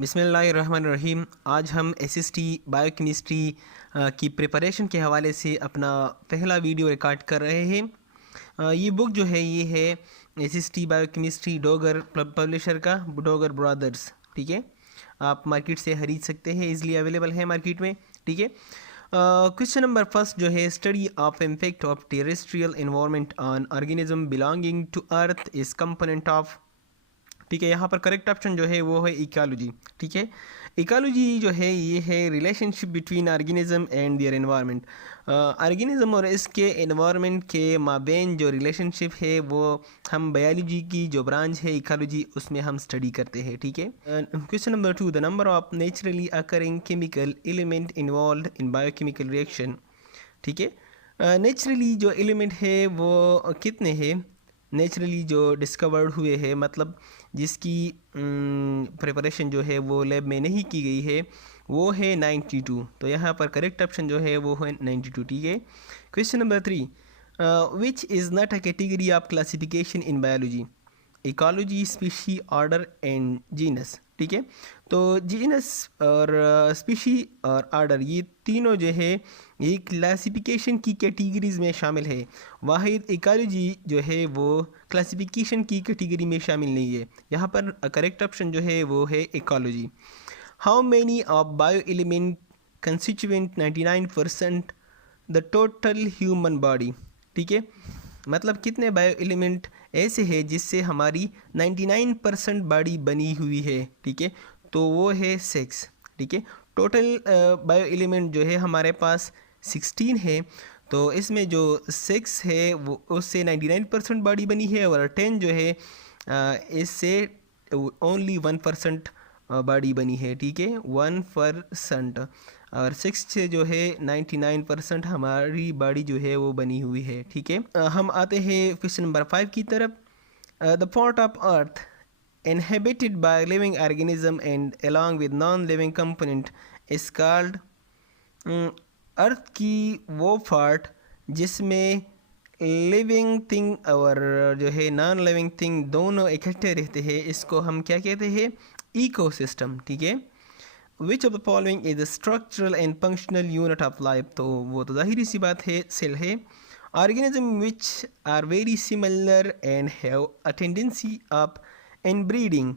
बिस्मिल्लाहिर्रहमानिर्रहीम। आज हम एसएसटी बायोकेमिस्ट्री की प्रिपरेशन के हवाले से अपना पहला वीडियो रिकॉर्ड कर रहे हैं। ये बुक जो है ये है एसएसटी बायोकेमिस्ट्री डोगर पब्लिशर का, डोगर ब्रदर्स। ठीक है, आप मार्केट से खरीद सकते हैं, इजली अवेलेबल है मार्केट में। ठीक है, क्वेश्चन नंबर फर्स्ट जो है, study of impact of terrestrial environment on organism belonging to earth is component of. ठीक है, यहाँ पर करेक्ट ऑप्शन जो है वो है इकोलॉजी। ठीक है, इकोलॉजी जो है ये है relationship between organism and their environment. Organism और इसके एनवायरनमेंट के माबेन जो रिलेशनशिप है वो हम बायोलॉजी की जो ब्रांच है इकोलॉजी उसमें हम स्टडी करते हैं। ठीक है, question number 2, the number of naturally occurring chemical element involve in biochemical reaction. ठीक है, नेचुरली जो एलिमेंट है वो कितने हैं, नेचुरली जो डिस्कवर्ड हुए हैं, मतलब जिसकी प्रिपरेशन जो है वो लैब में नहीं की गई है, वो है 92। तो यहाँ पर करेक्ट ऑप्शन जो है वो है 92। ठीक है, question number 3, which is not a category of classification in biology, ecology, species, order and genus. ठीक है, तो जीनस और स्पीशी और ऑर्डर ये तीनों जो है ये क्लासिफिकेशन की कैटेगरीज में शामिल है। वाहिद इकोलॉजी जो है वो क्लासिफिकेशन की कैटेगरी में शामिल नहीं है। यहाँ पर करेक्ट ऑप्शन जो है वो है ecology. How many of bio element constituent 99% the total human body. ठीक है, मतलब कितने बायो एलिमेंट ऐसे हैं जिससे हमारी 99% बॉडी बनी हुई है। ठीक है, तो वो है 6। ठीक है, टोटल बायो एलिमेंट जो है हमारे पास 16 है, तो इसमें जो 6 है वो उससे 99% बॉडी बनी है, और 10 जो है इससे ओनली 1% बॉडी बनी है। ठीक है, 1%, और 6 से जो है 99% हमारी बॉडी जो है वो बनी हुई है। ठीक है, हम आते हैं क्वेश्चन नंबर 5 की तरफ। The part of earth inhabited by living organism and along with non-living component is called। अर्थ की वो पार्ट जिसमें लिविंग थिंग और जो है नॉन लिविंग थिंग दोनों इकट्ठे रहते हैं, इसको हम क्या कहते हैं, इकोसिस्टम। ठीक है, which of the following is the structural and functional unit of life, तो वो तो जाहिर सी बात है, सेल है। Organism which are very similar and have a tendency of inbreeding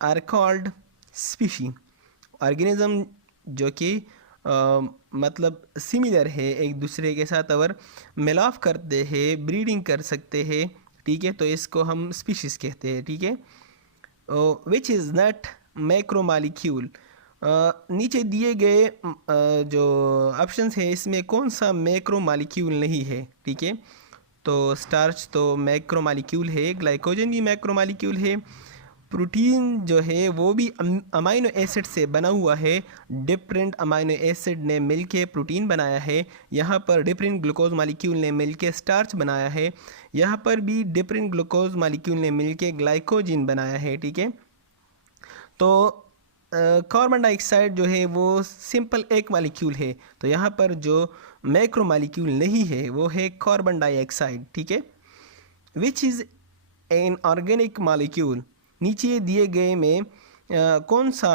are called species. Organism जो कि मतलब सिमिलर है एक दूसरे के साथ और मिलाप करते हैं, ब्रीडिंग कर सकते हैं। ठीक है, तो इसको हम स्पीशीज़ कहते हैं। ठीक है, विच इज़ नॉट मैक्रोमॉलिक्यूल। नीचे दिए गए जो ऑप्शंस हैं इसमें कौन सा मैक्रोमॉलिक्यूल नहीं है। ठीक है, तो स्टार्च तो मैक्रोमॉलिक्यूल है, ग्लाइकोजन भी मैक्रोमॉलिक्यूल है, प्रोटीन जो है वो भी अमाइनो एसिड से बना हुआ है। डिफरेंट अमाइनो एसिड ने मिलके प्रोटीन बनाया है। यहाँ पर डिफरेंट ग्लूकोज मॉलिक्यूल ने मिलके स्टार्च बनाया है। यहाँ पर भी डिफरेंट ग्लूकोज मॉलिक्यूल ने मिलके ग्लाइकोजन बनाया है। ठीक है, तो कार्बन डाइऑक्साइड जो है वो सिंपल एक मॉलिक्यूल है, तो यहाँ पर जो मैक्रो मॉलिक्यूल नहीं है वो है कार्बन डाइऑक्साइड। ठीक है, which is an organic molecule. नीचे दिए गए में कौन सा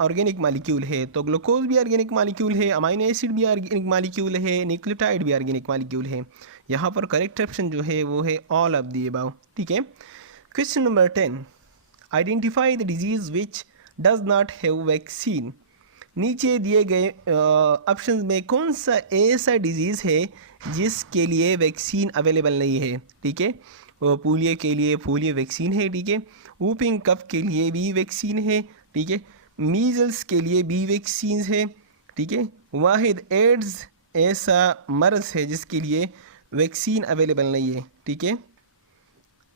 ऑर्गेनिक मॉलिक्यूल है, तो ग्लूकोज भी ऑर्गेनिक मॉलिक्यूल है, अमाइनो एसिड भी ऑर्गेनिक मॉलिक्यूल है, न्यूक्लियोटाइड भी ऑर्गेनिक मॉलिक्यूल है। यहाँ पर करेक्ट ऑप्शन जो है वो है ऑल ऑफ दी अबव। ठीक है, question number 10, identify the disease which does not have vaccine. नीचे दिए गए ऑप्शंस में कौन सा ऐसा डिजीज़ है जिसके लिए वैक्सीन अवेलेबल नहीं है। ठीक है, पोलियो के लिए पोलियो वैक्सीन है। ठीक है, वूपिंग कफ के लिए भी वैक्सीन है। ठीक है, मीज़ल्स के लिए भी वैक्सीन है। ठीक है, वाहिद एड्स ऐसा मर्ज़ है जिसके लिए वैक्सीन अवेलेबल नहीं है। ठीक है,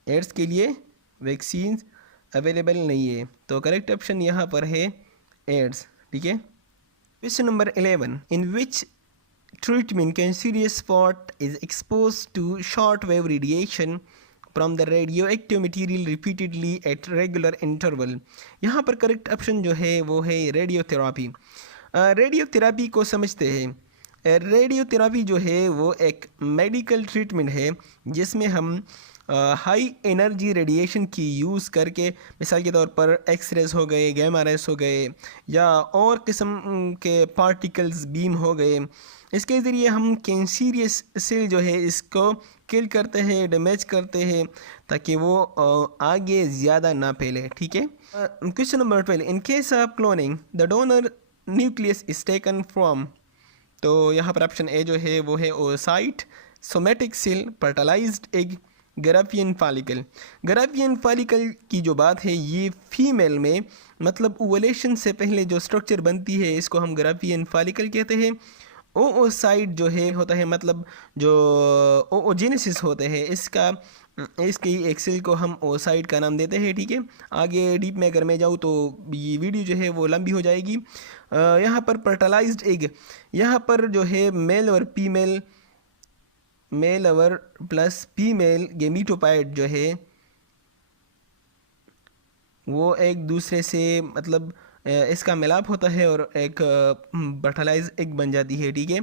एड्स के लिए वैक्सीन अवेलेबल नहीं है, तो करेक्ट ऑप्शन यहाँ पर है एड्स। ठीक है, question number 11, in which treatment cancerous spot is expose to short wave radiation from the radio active material repeatedly at regular interval. यहाँ पर करेक्ट ऑप्शन जो है वो है रेडियोथेरापी। रेडियोथेरापी को समझते हैं। रेडियोथेरापी जो है वो एक मेडिकल ट्रीटमेंट है जिसमें हम हाई एनर्जी रेडिएशन की यूज़ करके, मिसाल के तौर पर एक्स रेज हो गए, गैमा रेज हो गए, या और किस्म के पार्टिकल्स बीम हो गए, इसके ज़रिए हम कैंसरियस सेल जो है इसको किल करते हैं, डैमेज करते हैं, ताकि वो आगे ज़्यादा ना फैले। ठीक है। Question number 12, in case of cloning the donor nucleus is taken from. तो यहाँ पर ऑप्शन ए जो है वो है oocyte, somatic cell, fertilized egg, Graafian follicle. Graafian follicle की जो बात है ये फीमेल में, मतलब ओवुलेशन से पहले जो स्ट्रक्चर बनती है इसको हम ग्राफियन फॉलिकल कहते हैं। ओसाइट जो है होता है, मतलब जो ओजेनेसिस होते हैं इसकी एक सेल को हम ओसाइट का नाम देते हैं। ठीक है। आगे डीप में अगर मैं जाऊँ तो ये वीडियो जो है वो लंबी हो जाएगी। यहाँ पर फर्टिलाइज्ड एग, यहाँ पर जो है मेल और प्लस फीमेल गेमीटोपाइड जो है वो एक दूसरे से, मतलब इसका मिलाप होता है और एक फर्टिलाइज एग बन जाती है। ठीक है।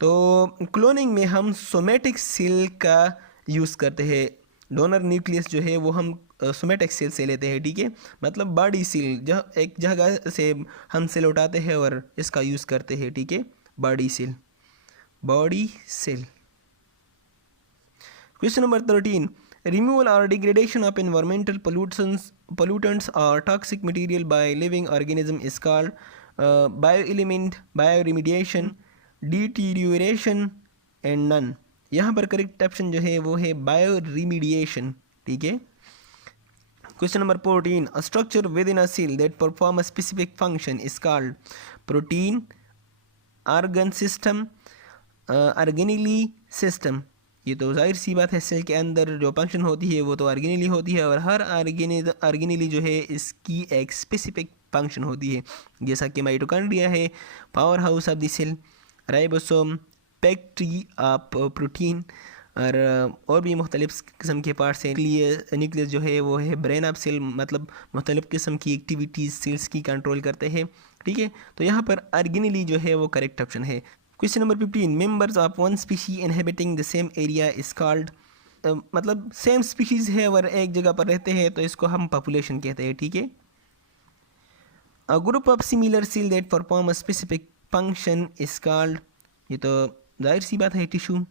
तो क्लोनिंग में हम सोमेटिक सेल का यूज़ करते हैं। डोनर न्यूक्लियस जो है वो हम सोमेटिक सेल से लेते हैं। ठीक है। मतलब बॉडी सेल, जहाँ एक जगह से हम सेल उठाते हैं और इसका यूज़ करते हैं। ठीक है। Body cell. Question number 13. Removal or degradation of environmental pollutants or toxic material by living organism is called bioelement, bioremediation, deterioration and none. यहाँ पर करेक्ट ऑप्शन जो है वो है बायोरिमीडिएशन। ठीक है। Question number 14. A structure within a cell that perform a specific function is called protein, organ system, organelle system. ये तो जाहिर सी बात है, सेल के अंदर जो फंक्शन होती है वो तो ऑर्गेनेली होती है, और हर ऑर्गेनेली जो है इसकी एक स्पेसिफिक फंक्शन होती है, जैसा कि माइटोकॉन्ड्रिया है, power house of the cell, ribosome, factory of protein, और भी मुख्तलिफ किस्म के पार्ट्स हैं। न्यूक्लियस जो है वो है ब्रेन ऑफ सेल, मतलब मुख्तलिफ किस्म की एक्टिविटीज़ सेल्स की कंट्रोल करते हैं। ठीक है। तो यहाँ पर ऑर्गेनेली जो है वो करेक्ट ऑप्शन है। Question number 15. Members of one species inhabiting the same area is called, मतलब सेम स्पीशीज़ है और एक जगह पर रहते हैं तो इसको हम पॉपुलेशन कहते हैं। ठीक है। A group of similar cell that perform a specific function is called, ये तो जाहिर सी बात है, tissue.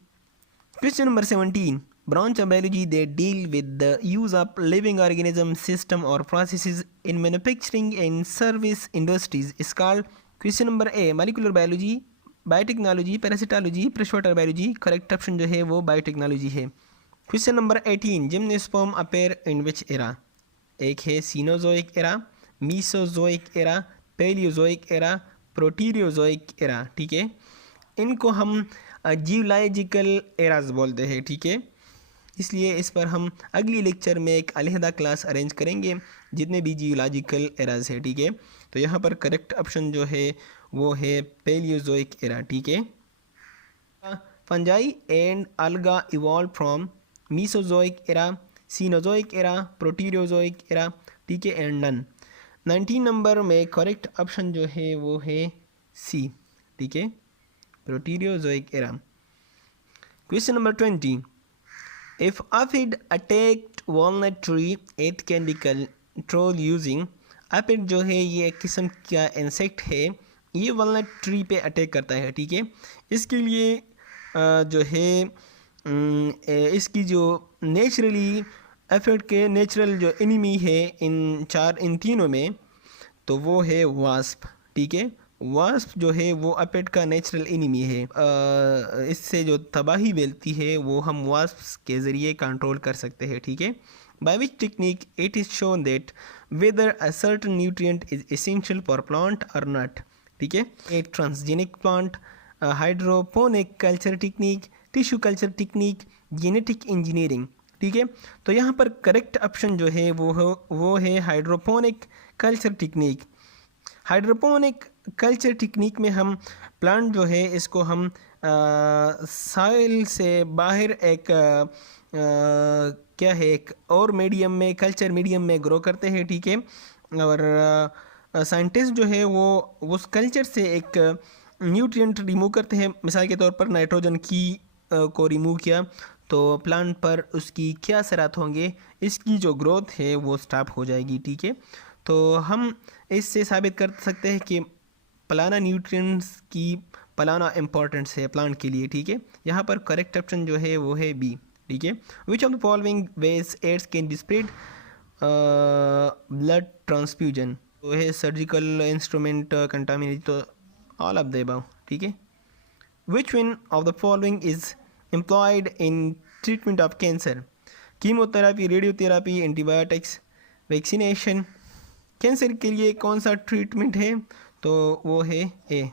Question number 17. Branch of biology that deal with the use of living organism system और processes in manufacturing and service industries is called. Question number A molecular biology, biotechnology, parasitology, freshwater biology. Correct option जो है वो biotechnology है। Question number 18. Gymnosperm appear in which era? एक है cenozoic era, mesozoic era, paleozoic era, proterozoic era. ठीक है। इनको हम जियोलॉजिकल एराज बोलते हैं। ठीक है। इसलिए इस पर हम अगली लेक्चर में एक अलहदा क्लास अरेंज करेंगे जितने भी जियोलॉजिकल एराज है। ठीक है। तो यहाँ पर करेक्ट ऑप्शन जो है वो है पैलियोजोइक एरा। ठीक है। Fungi and algae evolve from mesozoic era, cenozoic era, proterozoic era. ठीक है। And none. 19 नंबर में करेक्ट ऑप्शन जो है वो है सी। ठीक है। Proterozoic era. Question number 20. If aphid attacked walnut tree, it can be controlled using. aphid जो है ये एक किस्म का इंसेक्ट है, ये walnut ट्री पे अटैक करता है। ठीक है। इसके लिए जो है इसकी जो नेचुरली एफिड के नेचुरल जो एनिमी है इन तीनों में, तो वो है वास्प। ठीक है। वास्प जो है वो एफिड का नेचुरल एनिमी है। इससे जो तबाही मिलती है वो हम वास्प के ज़रिए कंट्रोल कर सकते हैं। ठीक है। By which technique it is shown that whether a certain nutrient is essential for plant और नॉट। ठीक है। एक transgenic plant, hydroponic culture technique, tissue culture technique, genetic engineering. ठीक है। तो यहाँ पर करेक्ट ऑप्शन जो है वो है hydroponic culture technique. Hydroponic culture technique में हम प्लांट जो है इसको हम सॉइल से बाहर एक क्या है एक और मीडियम में, कल्चर मीडियम में ग्रो करते हैं। ठीक है। और साइंटिस्ट जो है वो उस कल्चर से एक न्यूट्रिएंट रिमूव करते हैं, मिसाल के तौर पर नाइट्रोजन की को रिमूव किया तो प्लांट पर उसकी क्या असरात होंगे, इसकी जो ग्रोथ है वो स्टॉप हो जाएगी। ठीक है, तो हम इससे साबित कर सकते हैं कि पलाना न्यूट्रिएंट्स की पलाना इम्पोर्टेंस है प्लांट के लिए। ठीक है, यहाँ पर करेक्ट ऑप्शन जो है वो है बी। ठीक है, which of the following ways AIDS can be spread blood transfusion, तो है सर्जिकल इंस्ट्रूमेंट कंटामिनेटेड, तो ऑल ऑफ द अबव। ठीक है, which one of the following is employed in treatment of cancer, chemotherapy, radiotherapy, antibiotics, vaccination. Cancer के लिए कौन सा treatment है, तो वो है ए।